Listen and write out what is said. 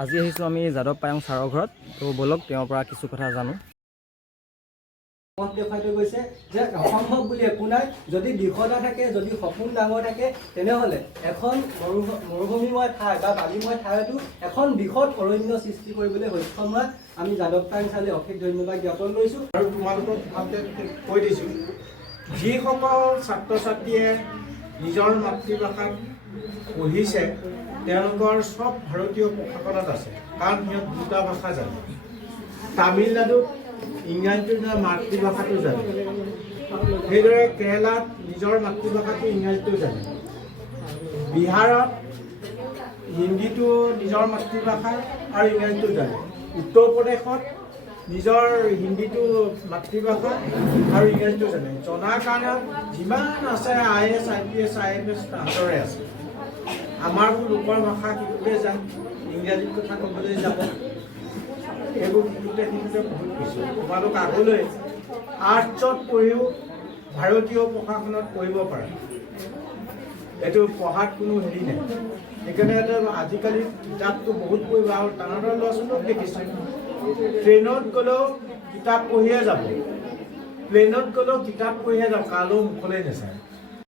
আজি আহিছোঁ আমি যাদৱ পায়ং ছাৰৰ ঘৰত। তো বলক তেওঁৰ পৰা কিছু কথা জানো। দেখুৱাই থৈ গৈছে যে অসম্ভৱ বুলি একো নাই। যদি দৃঢ়তা থাকে, যদি সপোন ডাঙৰ থাকে, তেনেহ'লে এখন মৰুভূমিময় ঠাই বা বালিময় ঠাইতো এখন বৃহৎ অৰণ্য সৃষ্টি কৰিবলৈ সক্ষম হোৱা আমি যাদৱ পায়ং ছাৰলৈ অশেষ ধন্যবাদ জ্ঞাপন কৰিছোঁ। আৰু তোমালোকক ভালকে কৈ দিছোঁ, যিসকল ছাত্ৰ ছাত্ৰীয়ে নিজৰ মাতৃভাষাত পঢ়িছে তেওঁলোকৰ সব ভাৰতীয় প্ৰশাসনত আছে, কাৰণ সিহঁত দুটা ভাষা জানে। তামিলনাডুত ইংৰাজীটো মাতৃভাষাটো জানে, সেইদৰে কেৰেলাত নিজৰ মাতৃভাষাটো ইংৰাজীটো জানে, বিহাৰত হিন্দীটো নিজৰ মাতৃভাষা আৰু ইংৰাজীটো জানে, উত্তৰ প্ৰদেশত নিজৰ হিন্দীটো মাতৃভাষা আৰু ইংৰাজীটো জানে। জনাৰ কাৰণে যিমান আছে IAS IPS IMS তাহাঁতৰে আছে। আমাৰ লোকৰ ভাষা শিকোঁতে যাম, ইংৰাজীত কথা ক'বলৈ যাব, এইবোৰ শিকোঁতে বহুত কিছু। তোমালোক আগলৈ আৰ্টছত পঢ়িও ভাৰতীয় প্ৰশাসনত পঢ়িব পাৰা, এইটো পঢ়াত কোনো হেৰি নাই। সেইকাৰণে আজিকালি কিতাপটো বহুত পঢ়িবা। আৰু তাহাঁতৰ ল'ৰা ছোৱালীক দেখিছোঁ ট্ৰেইনত গ'লেও কিতাপ পঢ়িয়ে যাব, প্লেনত গ'লেও কিতাপ পঢ়িয়ে যাব, কালৈও মুখলৈ নাচায়।